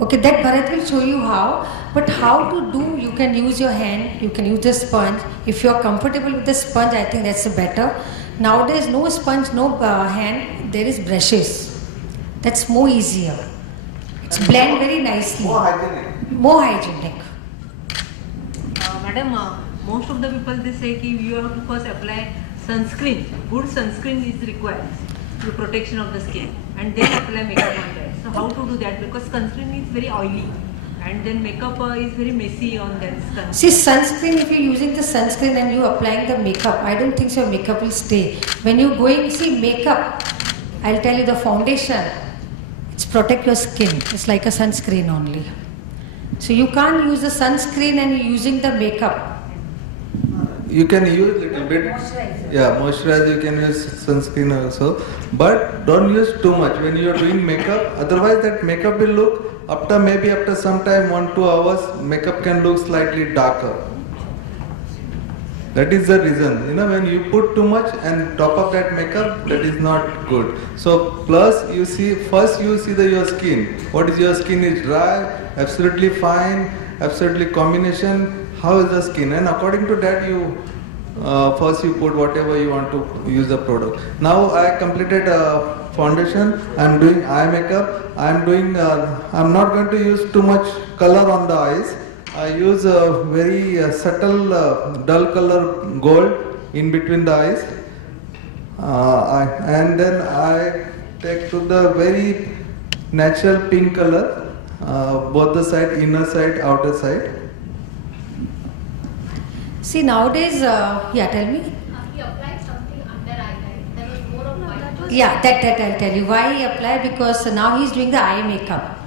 Okay, that Bharat will show you how, but how to do, you can use your hand, you can use the sponge. If you are comfortable with the sponge, I think that's better. Nowadays, no sponge, no hand, there is brushes. That's more easier. It's blend very nicely. More hygienic. More hygienic. Madam, most of the people they say that you have to first apply sunscreen. Good sunscreen is required for protection of the skin, and then apply makeup on that. So how to do that? Because sunscreen is very oily, and then makeup is very messy on that sunscreen. See, sunscreen, if you're using the sunscreen and you're applying the makeup, I don't think so your makeup will stay. When you're going, see makeup, I'll tell you the foundation, it's protect your skin. It's like a sunscreen only. So you can't use the sunscreen and you're using the makeup. You can use little bit. Yeah, moisturizer, you can use sunscreen also. But don't use too much when you are doing makeup. Otherwise that makeup will look, after some time, 1-2 hours, makeup can look slightly darker. That is the reason. When you put too much and top of that makeup, that is not good. So plus first you see your skin. What is your skin is dry, absolutely fine, absolutely combination. How is the skin? And according to that first you put whatever you want to use the product. Now I completed foundation. I am doing eye makeup. I am not going to use too much color on the eyes. I use a very subtle dull color gold in between the eyes. And then I take to the very natural pink color, both the side, inner side, outer side. See nowadays, yeah, tell me. He applied something under eye, right? There was more of white. Yeah, that I'll tell you. Why he apply? Because now he's doing the eye makeup.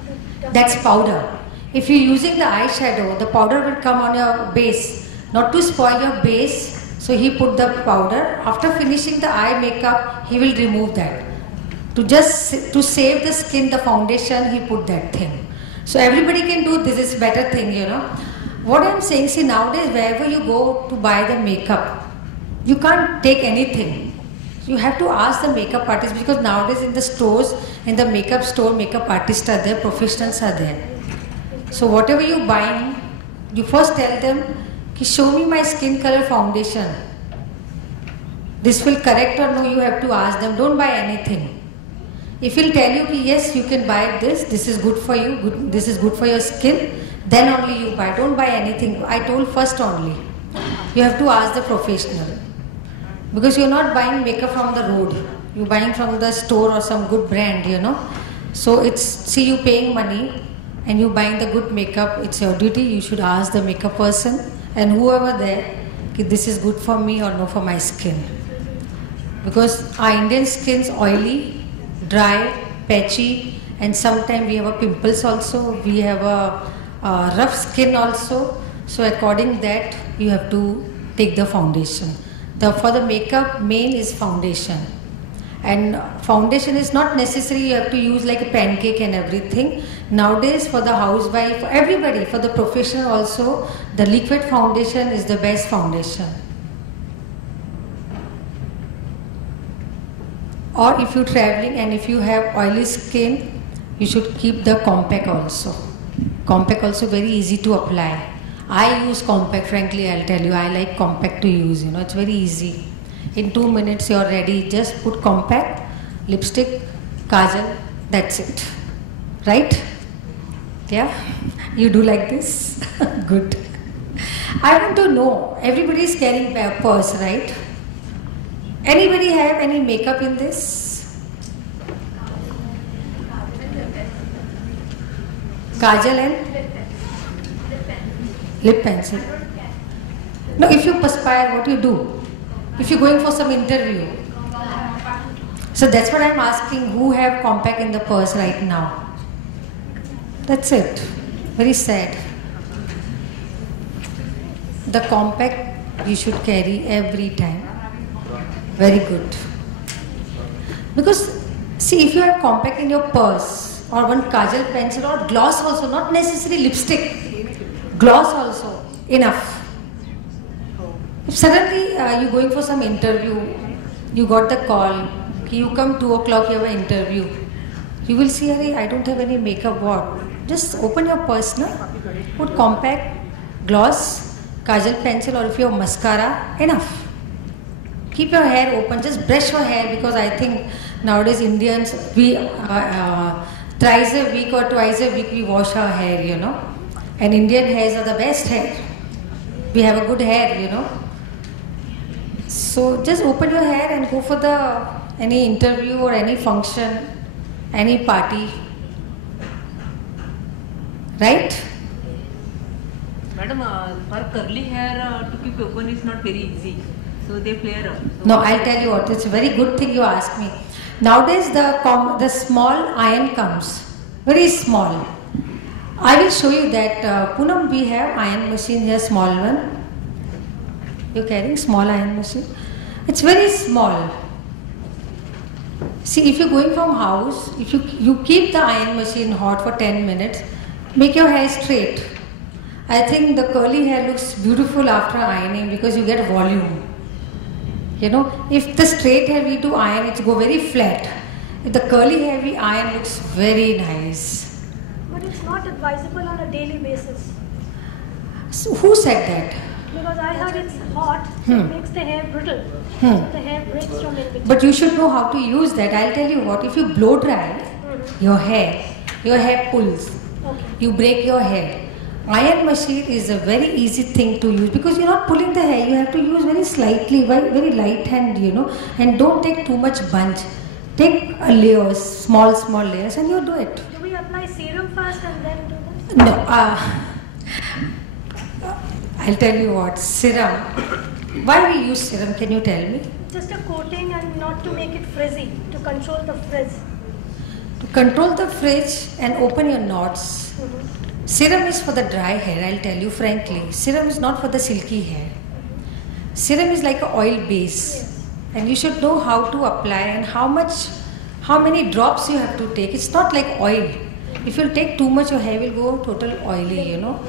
That's powder. If you're using the eyeshadow, the powder will come on your base. Not to spoil your base, so he put the powder. After finishing the eye makeup, he will remove that. To save the skin, the foundation, he put that thing. So everybody can do this, is better thing, What I'm saying, see nowadays wherever you go to buy the makeup, you can't take anything. You have to ask the makeup artist, because nowadays in the stores, in the makeup store, makeup artists are there, professionals are there. So whatever you buying, you first tell them, show me my skin color foundation. This will correct or no, you have to ask them, don't buy anything. If he'll tell you, yes, you can buy this is good for you, this is good for your skin, then only you buy. Don't buy anything. I told first only. You have to ask the professional. Because you're not buying makeup from the road. You're buying from the store or some good brand, So see you paying money and you buying the good makeup, it's your duty. You should ask the makeup person and whoever there, this is good for me or no for my skin. Because our Indian skin's oily, dry, patchy, and sometimes we have a pimples also. We have a rough skin also, so according that you have to take the foundation. For the makeup, main is foundation, and foundation is not necessary you have to use like a pancake and everything. Nowadays for the housewife, for everybody, for the professional also, the liquid foundation is the best foundation. Or if you're traveling and if you have oily skin, you should keep the compact also. Compact also very easy to apply. I use compact, frankly I'll tell you, I like compact to use, it's very easy. In 2 minutes you're ready, just put compact, lipstick, kajal, that's it. Right? Yeah? You do like this? Good. I want to know, everybody is carrying a purse, right? Anybody have any makeup in this? Kajal and? Lip pencil. No, if you perspire, what you do? If you're going for some interview. So that's what I'm asking, who have compact in the purse right now? That's it. Very sad. The compact you should carry every time. Very good. Because, see, if you have compact in your purse, or one kajal pencil, or gloss also, not necessarily lipstick, gloss also, enough. If suddenly you're going for some interview, you got the call, you come 2 o'clock, you have an interview. You will see, "Arey, I don't have any makeup, what?" Just open your purse, na? Put compact, gloss, kajal pencil, or if you have mascara, enough. Keep your hair open, just brush your hair, because I think nowadays Indians, we thrice a week or twice a week we wash our hair, you know. And Indian hairs are the best hair. We have a good hair, you know. So just open your hair and go for any interview or any function, any party. Right? Madam, for curly hair to keep open is not very easy. So they flare up. So No, I'll tell you what, it's a very good thing you asked me. Nowadays the small iron comes, very small. I will show you that, Poonam, we have iron machine here, small one. You're carrying small iron machine. It's very small. See, if you're going from house, if you keep the iron machine hot for 10 minutes, make your hair straight. I think the curly hair looks beautiful after ironing because you get volume. You know, if the straight hair we do iron, it go very flat. If the curly hair we iron, looks very nice. But it's not advisable on a daily basis. So who said that? Because I heard it's hot, so it makes the hair brittle. So the hair breaks from in between. But you should know how to use that. I'll tell you what, if you blow dry your hair pulls. Okay. You break your hair. Iron machine is a very easy thing to use because you're not pulling the hair. You have to use very slightly, very light hand, you know, and don't take too much bunch. Take layers, small layers, and you do it. Do we apply serum first and then do this? No, I'll tell you what, serum. Why we use serum, can you tell me? Just a coating and not to make it frizzy, to control the frizz. To control the frizz and open your knots. Serum is for the dry hair, I'll tell you frankly. Serum is not for the silky hair. Serum is like an oil base. Yes. And you should know how to apply and how many drops you have to take. It's not like oil. If you take too much, your hair will go total oily, you know.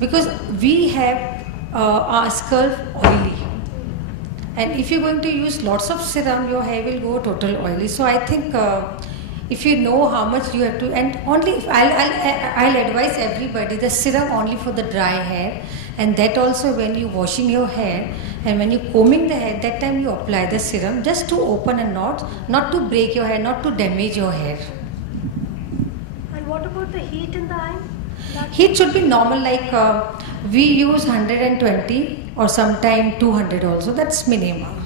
Because we have our scalp oily. And if you're going to use lots of serum, your hair will go total oily. So I think if you know how much you have to, and only I'll advise everybody the serum only for the dry hair, and that also when you washing your hair and when you combing the hair, that time you apply the serum just to open a knot, not to break your hair, not to damage your hair. And what about the heat in the iron? Heat should be normal, like we use 120 or sometime 200 also, that's minimum.